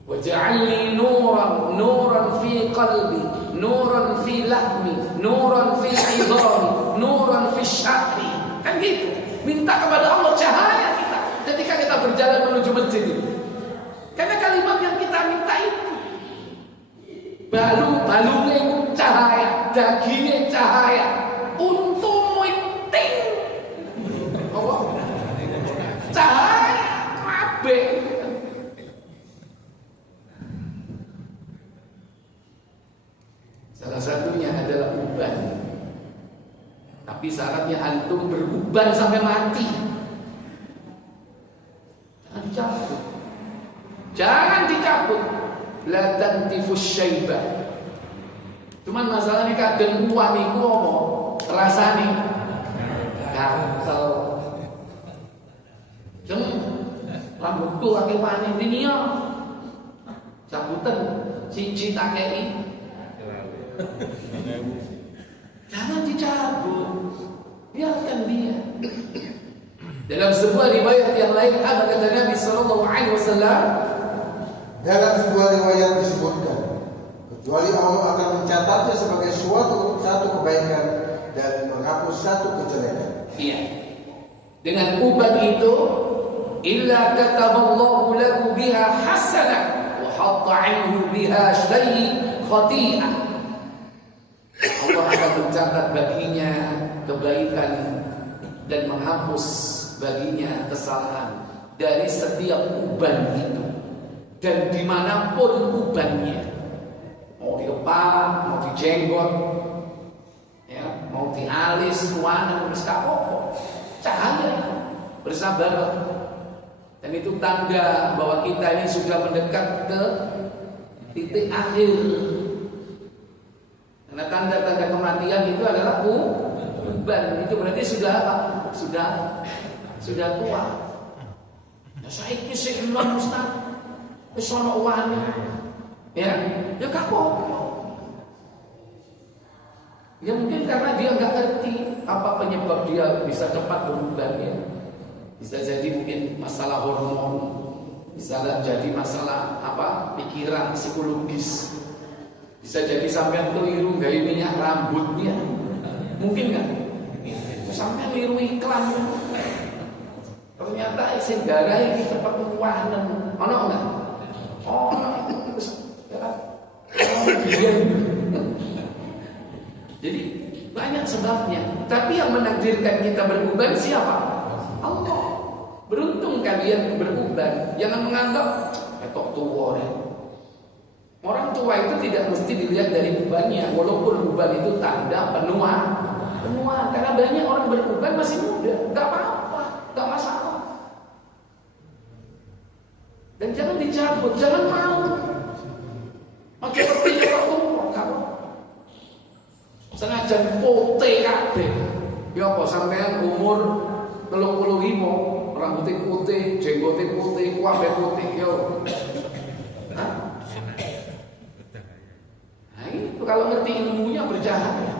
Waj'alni nuran fi qalbi, nuran fi lahmi, nuran fi 'idhami, nuran fi sya'ri. Kan gitu. Minta kepada Allah cahaya kita ketika kita berjalan menuju masjid itu. Karena kalimat yang kita minta itu balungnya itu cahaya, dagingnya cahaya, untungmu itu apa? Cahaya, kabeh. Salah satunya adalah uban. Tapi syaratnya antum beruban sampai mati. Jangan dicabut. Jangan dicabut. La tantifus syaibah. Cuman masalahnya kadang uang iku apa? Rasane gatel. Jeng rambutku akeh panen ini ya. Cabutan siji tak kei. Jangan dicabut. Biarkan dia. Dalam sebuah riwayat yang lain apa kata Nabi sallallahu alaihi wasallam? Dalam sebuah riwayat disebutkan, kecuali Allah akan mencatatnya sebagai satu kebaikan dan menghapus satu kejelekan. Iya. Dengan uban itu, illa kataballahu lahu biha hasanah wa hatta anhu biha khati'ah. Allah akan mencatat baginya kebaikan dan menghapus baginya kesalahan dari setiap uban itu. Dan dimanapun ubannya, mau di kepala, mau di jenggot, ya, mau di alis, ruangan, apa, cahaya, bersabarlah. Dan itu tanda bahwa kita ini sudah mendekat ke titik akhir. Karena tanda-tanda kematian itu adalah uban. Itu berarti sudah apa? Sudah tua. Ya saya kisah imam Ustaz. Sono uangnya, ya kapok. Ya mungkin karena dia nggak ngerti apa penyebab dia bisa cepat berubah ya. Bisa jadi mungkin masalah hormon, bisa jadi masalah apa pikiran psikologis, bisa jadi sampai keliru gaya minyak rambutnya, mungkin nggak? Sampai keliru iklan, ternyata isi darah ini cepat menguahan, ono nggak? Jadi banyak sebabnya. Tapi yang menakdirkan kita beruban siapa? Allah. Beruntung kalian beruban. Jangan menganggap etok tua. Orang tua itu tidak mesti dilihat dari ubannya. Walaupun uban itu tanda penua. Karena banyak orang beruban masih muda. Gak apa-apa, gak masalah. Dan jangan dicabut, jangan mau. Oke, seperti orang tua kamu. Senajan putih kabeh. Ya apa sampean umur 35, rambutnya putih, jenggotnya putih, kabeh putih yo. Nah, itu kalau ngerti ilmunya bercahaya.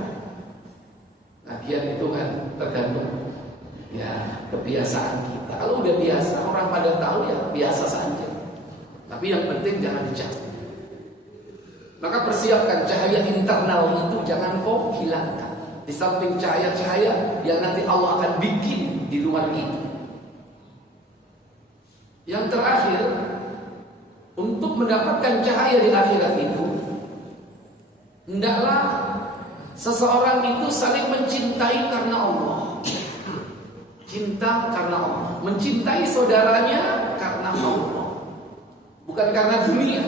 Lagian itu kan tergantung ya kebiasaan kita. Kalau udah biasa, orang pada tahu ya biasa saja. Tapi yang penting jangan dicabut. Maka persiapkan cahaya internal itu jangan kau hilangkan. Di samping cahaya-cahaya yang nanti Allah akan bikin di luar itu. Yang terakhir, untuk mendapatkan cahaya di akhirat itu, hendaklah seseorang itu saling mencintai karena Allah. Cinta karena Allah, mencintai saudaranya karena Allah, bukan karena dunia,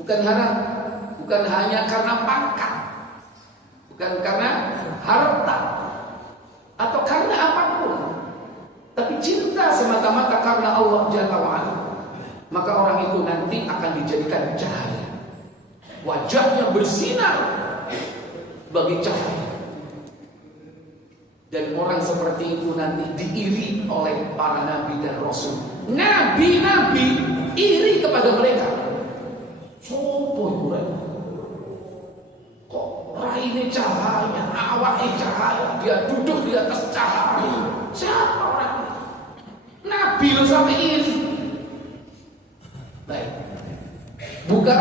bukan hanya karena pangkat, bukan karena harta atau karena apapun, tapi cinta semata-mata karena Allah Jalla wa'ala. Maka orang itu nanti akan dijadikan cahaya, wajahnya bersinar bagi cahaya. Dan orang seperti itu nanti diiri oleh para nabi dan rasul. Nabi-nabi iri kepada mereka. Sopo itu kok raine cahaya, awake cahaya, dia duduk di atas cahaya. Siapa orang itu? Nabi lo sampai iri. Baik. Buka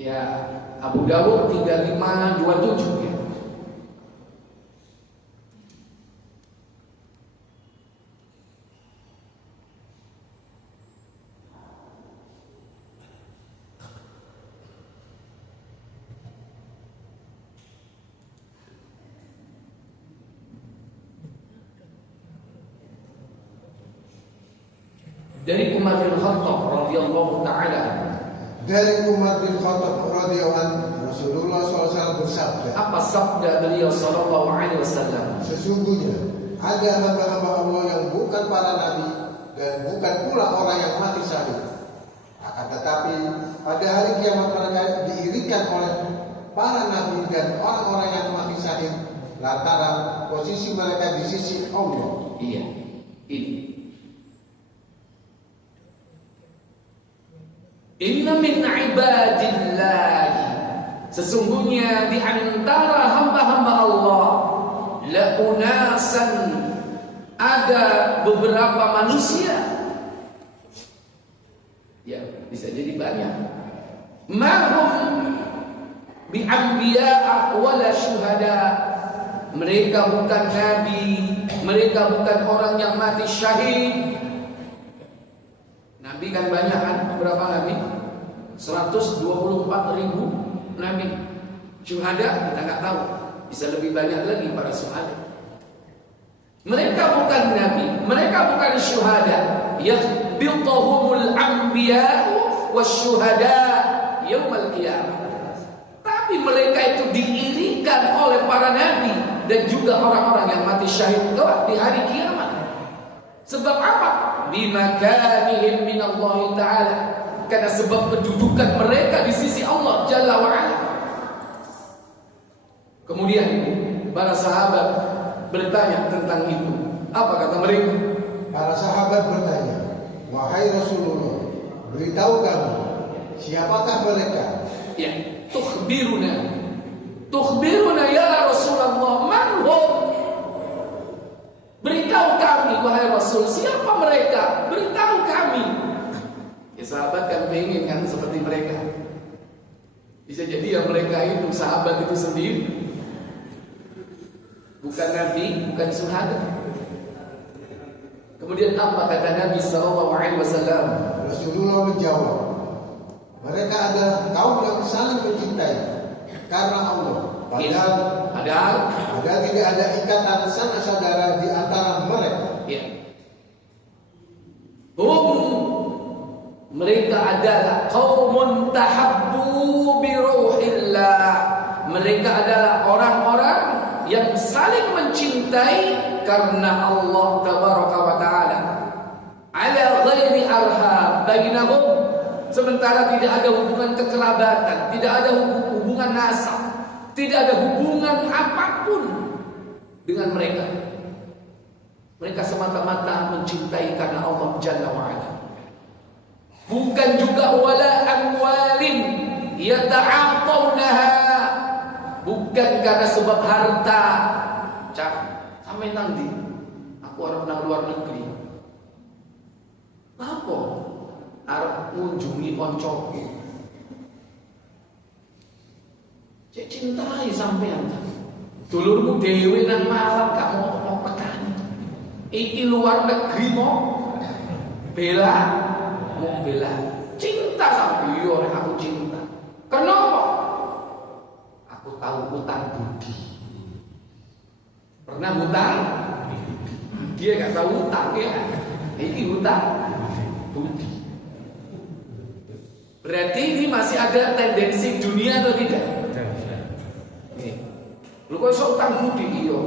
ya Abu Dawud 3527 ya. Dari Umar bin Khattab radhiyallahu taala. Dari Umar bin Khattab radhiyallahu anhu, Rasulullah SAW bersabda. Apa sabda beliau sallallahu alaihi wasallam? Sesungguhnya ada hamba-hamba Allah yang bukan para nabi dan bukan pula orang yang mati syahid. Akan tetapi pada hari kiamat mereka diirikan oleh para nabi dan orang-orang yang mati syahid lantaran posisi mereka di sisi Allah. Iya, ini. Inna min ibadillah, sesungguhnya di antara hamba-hamba Allah, la unasan, ada beberapa manusia, ya bisa jadi banyak, mahum bi anbiya wala syuhada, mereka bukan nabi, mereka bukan orang yang mati syahid. Nabi kan banyak kan, berapa nabi? 124.000 nabi. Syuhada kita nggak tahu, bisa lebih banyak lagi para syuhada. Mereka bukan nabi, mereka bukan syuhada. Yakhbituhumul anbiya'u wasyuhada yaumil qiyamah. Tapi mereka itu diirikan oleh para nabi dan juga orang-orang yang mati syahid kelak di hari kiamat. Sebab apa? Bimakanihim minallahi ta'ala, karena sebab kedudukan mereka di sisi Allah Jalla wa'ala. Kemudian para sahabat bertanya tentang itu. Apa kata mereka? Para sahabat bertanya, wahai Rasulullah, beritahu kami, siapakah mereka? Ya, tukhbiruna ya Rasulullah, man hum? Beritahu kami wahai Rasul, siapa mereka? Beritahu kami. Ya sahabat kan pengen kan seperti mereka. Bisa jadi ya mereka itu sahabat itu sendiri, bukan nabi, bukan syuhada. Kemudian apa kata Nabi sallallahu alaihi wasallam? Rasulullah menjawab, mereka adalah kaum yang saling mencintai karena Allah. Padahal tidak ada ikatan sanak saudara di antara mereka. Ya. Mereka adalah qaumun tahabbu bi ruhillah. Mereka adalah orang-orang yang saling mencintai karena Allah tabaraka wa taala. Ala ghairi arham bainahum, sementara tidak ada hubungan kekerabatan, tidak ada hubungan nasab, tidak ada hubungan apapun dengan mereka. Mereka semata-mata mencintai karena Allah Jalla wa'ala. Bukan juga wala amwalin yata'atawnaha, bukan karena sebab harta. Cak, sampai nanti aku harap nang luar negeri. Apa? Harap mengunjungi koncoku. Cek cintai sampean. Dulurmu dewe nang Malang gak mau tekan. Iki luar negeri mau bela bela. Cinta sama iya, aku cinta. Kenapa? Aku tahu hutang budi. Pernah hutang? Dia nggak tahu hutang ya. Ini hutang budi. Berarti ini masih ada tendensi dunia atau tidak? Lu kok iso utang budi? Iya,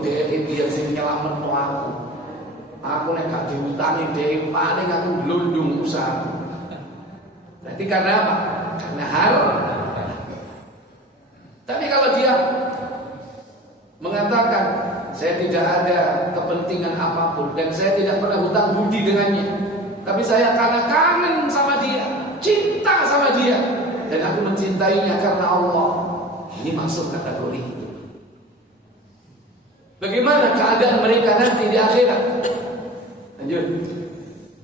dia sing nyelametno aku. Aku nek gak diutangi dhek paling aku glundung usaha. Berarti karena apa? Karena harta. Tapi kalau dia mengatakan saya tidak ada kepentingan apapun dan saya tidak pernah hutang budi dengannya, tapi saya karena kangen sama dia, cinta sama dia, dan aku mencintainya karena Allah, ini masuk kategori itu. Bagaimana keadaan mereka nanti di akhirat? Lanjut.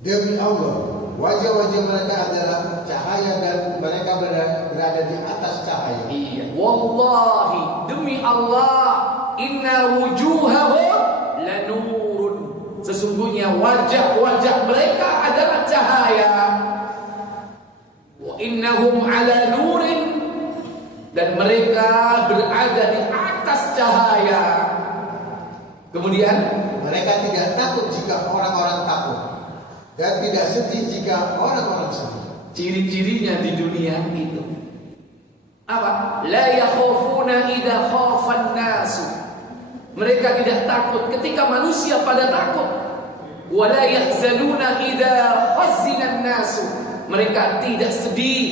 Demi Allah, wajah-wajah mereka adalah cahaya dan mereka berada di atas cahaya. Iya, wallahi demi Allah, inna wujuhahum lanurun. Sesungguhnya wajah-wajah mereka adalah cahaya. Wa innahum ala nurin, dan mereka berada di atas cahaya. Kemudian mereka tidak takut jika orang-orang takut, dan tidak sedih jika orang-orang sedih. Ciri-cirinya di dunia itu apa? La yakhafuna idza khafan nasu. Mereka tidak takut ketika manusia pada takut. Wa la yahzanuna idza khazina nasu. Mereka tidak sedih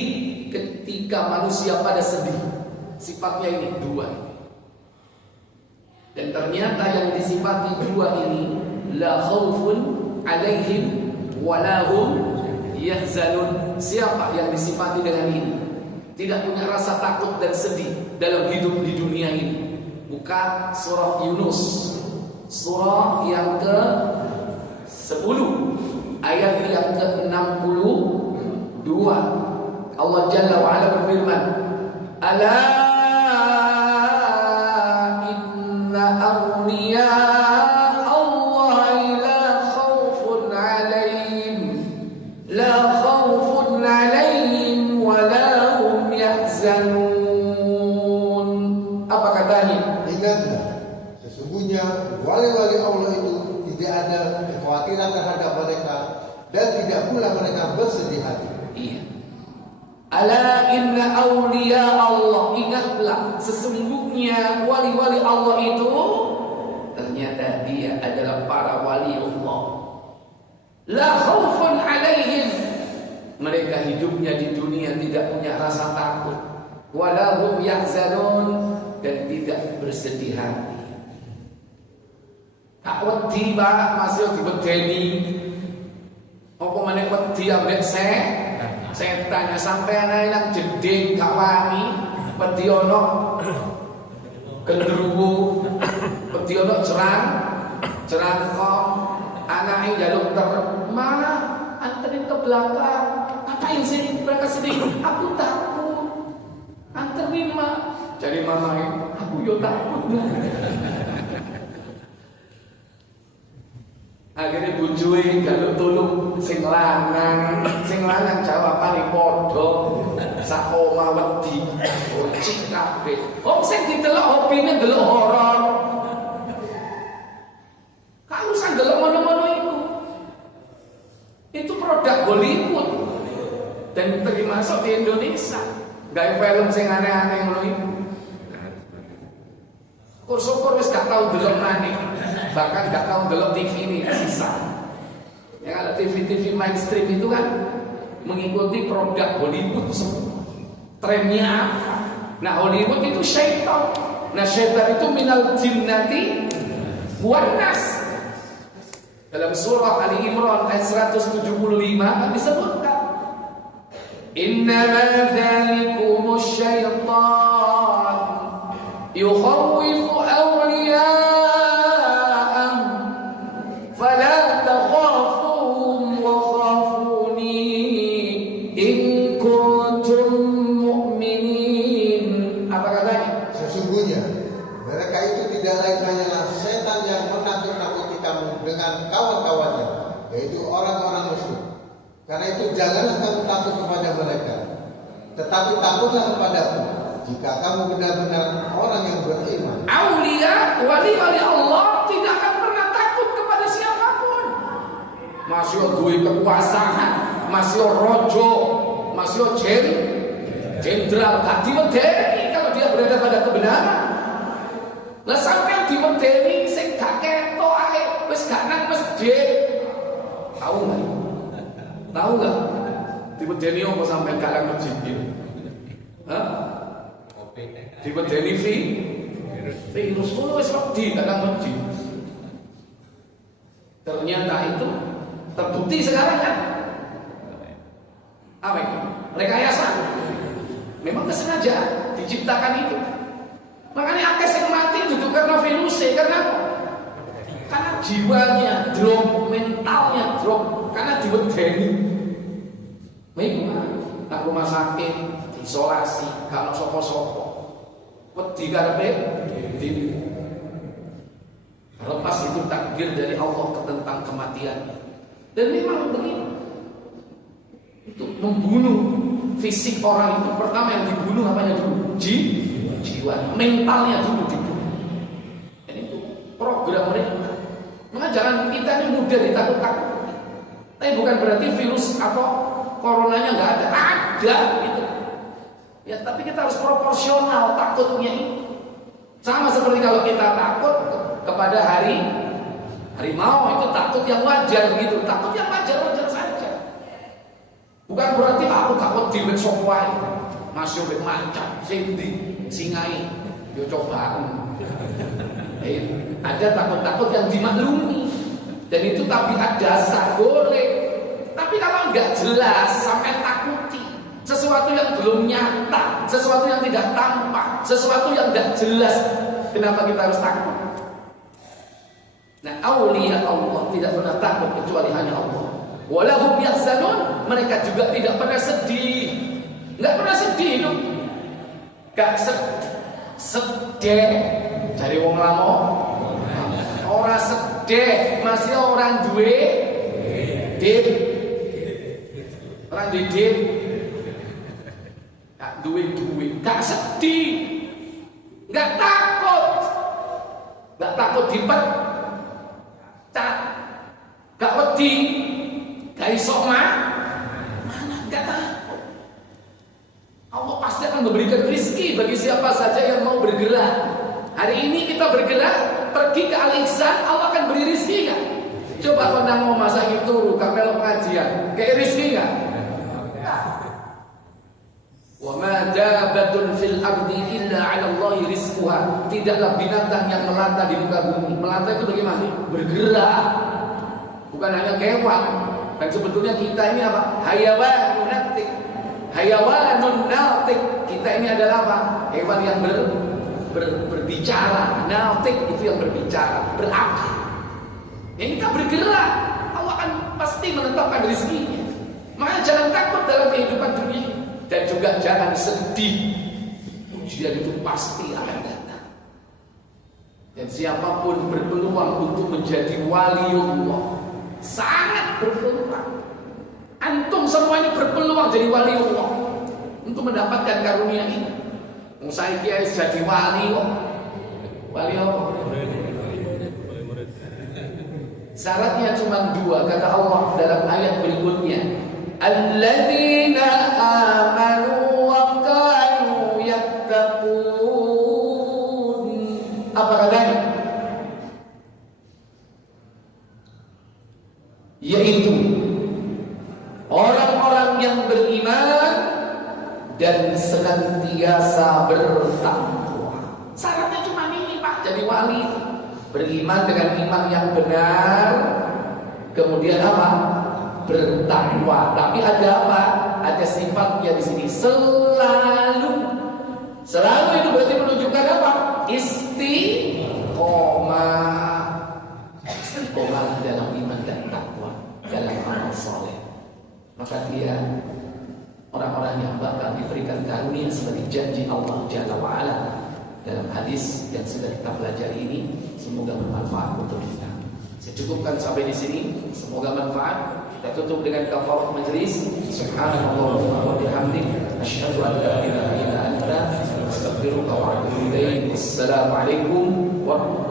ketika manusia pada sedih. Sifatnya ini dua. Dan ternyata yang disifati dua ini, la khaufun alaihim wa la hum yahzanun. Siapa yang disifati dengan ini? Tidak punya rasa takut dan sedih dalam hidup di dunia ini. Buka surah Yunus, surah yang ke-10, ayat yang ke-62. Allah Jalla wa Ala berfirman, ala inna awliya Allah la khawfun alaihim wa la hum yahzanun. Apa katanya? Ingatlah, sesungguhnya wali-wali Allah itu tidak ada kekhawatiran terhadap mereka dan tidak pula mereka bersedih hati. Iya. Ala inna awliya Allah, ingatlah sesungguhnya wali-wali Allah itu ternyata dia adalah para wali Allah. La khaufun alaihim, mereka hidupnya di dunia tidak punya rasa takut, wala hum yahzanun, dan tidak bersedih hati. Tak wedi Pak, masih dibedeni. Apa meneh wedi ambek saya tanya sampai anak yang jeding gak wani, wedi ono gendruwo, wedi ono jerangkong, anaknya jaluk terma, anterin ke belakang. Ngapain sih mereka sedih? Aku takut. Anterin ma. Jadi mamanya, aku yo takut. Akhirnya bujui jaluk tulung sing lanang jawabane padha sak omah wedi cik kabeh. Wong sing didelok hobine ndelok horor. Kan usah ndelok ngono-ngono itu. Itu produk Hollywood dan termasuk di Indonesia. Gawe film sing aneh-aneh ngono iku. Syukur wis gak tau ndelok maneh. Bahkan gak tahu delok TV ini sisa. Yang ada TV mainstream itu kan mengikuti produk Hollywood semua. Trennya apa? Nah Hollywood itu syaitan. Nah syaitan itu minal jinnati wan nas. Dalam surah Ali Imran ayat 175 disebutkan, innama dzalikumus syaitan yukhawwifu awliya fala takhafuhum wa khafuni in kuntum mu'minin. Apa katanya? Sesungguhnya mereka itu tidak lain hanyalah setan yang menakut-nakuti kamu dengan kawan-kawannya, yaitu orang-orang musyrik. Karena itu janganlah kamu takut kepada mereka, tetapi takutlah kepadaku jika kamu benar-benar orang yang beriman. Aulia, wali-wali Allah tidak akan pernah takut kepada siapapun. Masih duwe kekuasaan, masih rojo, masih jenderal, gak diwedeni kalau dia berada pada kebenaran. Lah sampeyan diwedeni sing gak ketok ae, wis gak nang masjid. Tahu nggak? Diwedeni apa sampeyan gak nang masjid iki? Hah? Diwedeni virus kulo wis wedi gak nang masjid. Ternyata itu terbukti sekarang kan? Apa itu? Rekayasa. Memang kesengajaan diciptakan itu. Makanya akeh sing mati itu karena virus, karena jiwanya drop, mentalnya drop, karena diwedeni. Memang nang rumah sakit, isolasi, kalau sopo-sopo, wedi karepe lepas itu takdir dari Allah tentang kematiannya. Dan memang begini, itu membunuh fisik orang itu pertama yang dibunuh apanya dulu? Jiwa, mentalnya dulu dibunuh. Dan itu program mereka. Maka jangan kita ini mudah ditakut-takuti. Tapi bukan berarti virus atau coronanya nggak ada. Ada gitu. Ya, tapi kita harus proporsional takutnya ini. Sama seperti kalau kita takut kepada harimau, itu takut yang wajar gitu. Takut yang wajar saja. Bukan berarti aku takut di sopai, masuk ke macan, singai, yo cobaan. Ada takut-takut yang dimaklumi, dan itu tabiat dasar boleh. Tapi kalau nggak jelas sampai takuti sesuatu yang belum nyata, sesuatu yang tidak tampak, sesuatu yang nggak jelas, kenapa kita harus takut? Nah, aulia Allah tidak pernah takut kecuali hanya Allah. Walahum yahzanun, mereka juga tidak pernah sedih. Enggak pernah sedih itu. Gak sedih dari wong lamo. Ora sedih, masih orang duwe dit. Orang dit. Gak duwe duit, gak sedih. Gak takut. Gak takut dipecat. Gak wedi. Gak iso mana gak takut. Allah pasti akan memberikan rezeki bagi siapa saja yang mau bergerak. Hari ini kita bergerak pergi ke Al-Ihsan, Allah akan beri rezeki kan? Coba kalau mau masak itu kapel pengajian, kayak rezeki kan? Wa ma dabatun fil ardi illa 'ala Allahi rizquha. Tidaklah binatang yang melata di muka bumi. Melata itu bagaimana? Bergerak. Bukan hanya kewan. Dan sebetulnya kita ini apa? Hayawanun natik. Hayawanun natik. Kita ini adalah apa? Hewan yang berbicara. Natik itu yang berbicara, berakal. Yang kita bergerak, Allah akan pasti menetapkan rezekinya. Makanya jangan takut dalam kehidupan dunia. Dan juga jangan sedih. Ujian itu pasti akan datang. Dan siapapun berpeluang untuk menjadi waliullah, sangat berpeluang. Antum semuanya berpeluang jadi wali Allah untuk mendapatkan karunia ini. Saya kiai jadi wali kok. Wali apa? Syaratnya cuma dua, kata Allah dalam ayat berikutnya. Alladzina amanu wa kanu yattaqun. Apa katanya? Yaitu orang-orang yang beriman dan senantiasa bertakwa. Syaratnya cuma ini Pak, jadi wali. Beriman dengan iman yang benar, kemudian apa? Bertakwa. Tapi ada apa? Ada sifatnya di sini. Selalu itu berarti menunjukkan apa? Istiqomah. Istiqomah dalam iman dan takwa, dalam amal soleh. Maka dia orang-orang yang bakal diberikan karunia seperti janji Allah Jalla wa'ala dalam hadis yang sudah kita pelajari ini. Semoga bermanfaat untuk kita. Saya cukupkan sampai di sini. Semoga bermanfaat. Kita tutup dengan kafarah majlis. Subhanallah wa bihamdik, asyhadu an la ilaha illa anta, astaghfiruka wa atubu ilaik. Assalamualaikum warahmatullahi wabarakatuh.